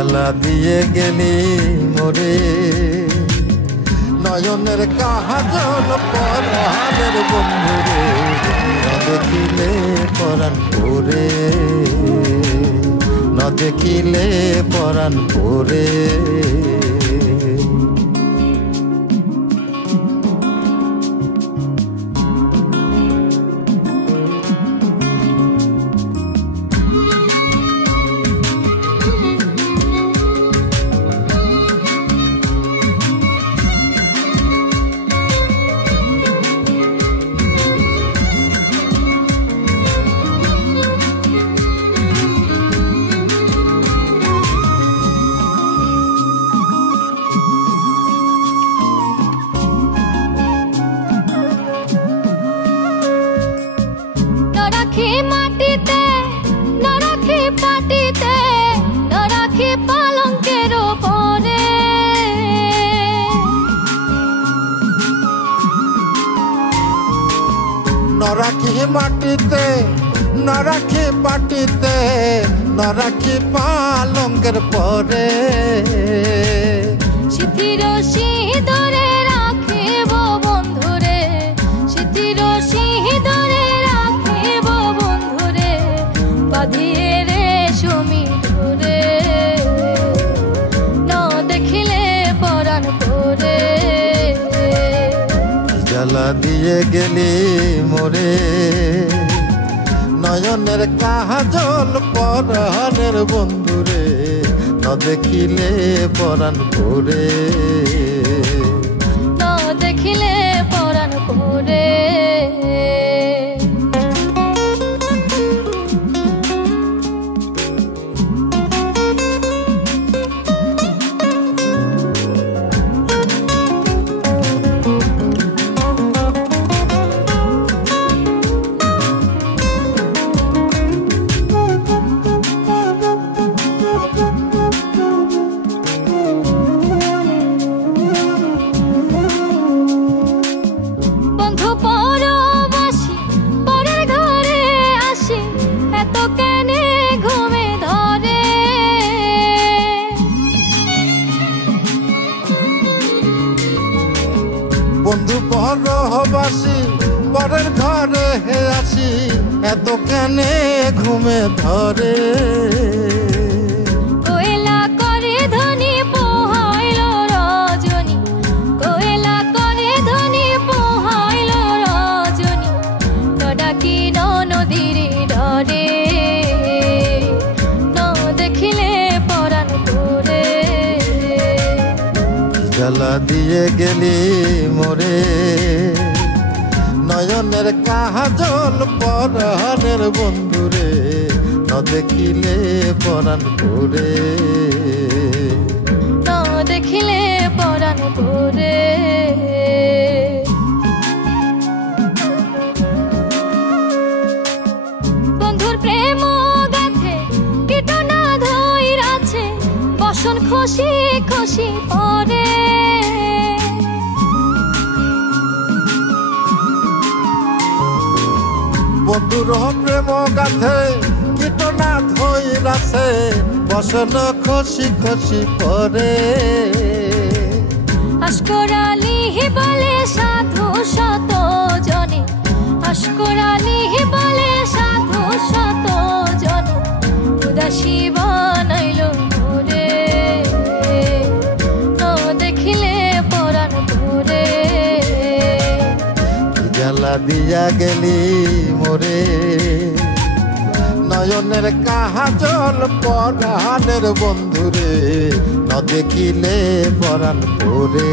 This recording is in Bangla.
জ্বালা দিয়ে গেলি মোরে নয়নের কাজল পরাণের বন্ধুরে দেখিলে পরাণ পরে ন দেখিলে পরাণ পরে মাটিতে না রাখি পাটিতে না রাখি পালঙ্কের উপরে না রাখি মাটিতে না রাখি পাটিতে না রাখি পালঙ্কের পরে সিঁথির সিঁদুরে রাখিব বন্ধুরে সিঁথির সিঁদুরে রাখিব বন্ধুরে বাঁধিয়ে রে সুমি ধরে ন দেখিলে পরাণ পরে জ্বালা দিয়ে গেলি মোরে নয়নের কাজল পরাণের বন্ধুরে ন দেখিলে পরাণ পরে ন দেখিলে পরাণ পরে বন্ধু পরবাসী পরের ঘরে আসি এত কেনে ঘুমে ধরে কোয়েলা করে ধনী পোহাইল রজনী কোয়েলা করে ধনী পোহাইল রজনী ডাকি নদীর ডরে ন দেখিলে পরাণ পরে জ্বালা দিয়ে গেলি মোরে নয়নের কাজল পরাণের বন্ধুরে ন দেখিলে পরাণ পরে ন দেখিলে পরাণ পরে বন্ধুর প্রেম গাথে কীটনা ধইরাছে বসন খুশি খুশি পরে বন্ধুর প্রেম গাথে কীটনা ধইরাছে বসন খুশি খুশি পরে আশকরালি বলে সাধু শত জনে আশকরালি বলে সাধু শত জনে উদাসী বানাইল মোরে ন দেখিলে পরাণ পরে জ্বালা দিয়া গেলি মোরে নয়নের কাজল পরাণের বন্ধুরে ন দেখিলে পরাণ পরে।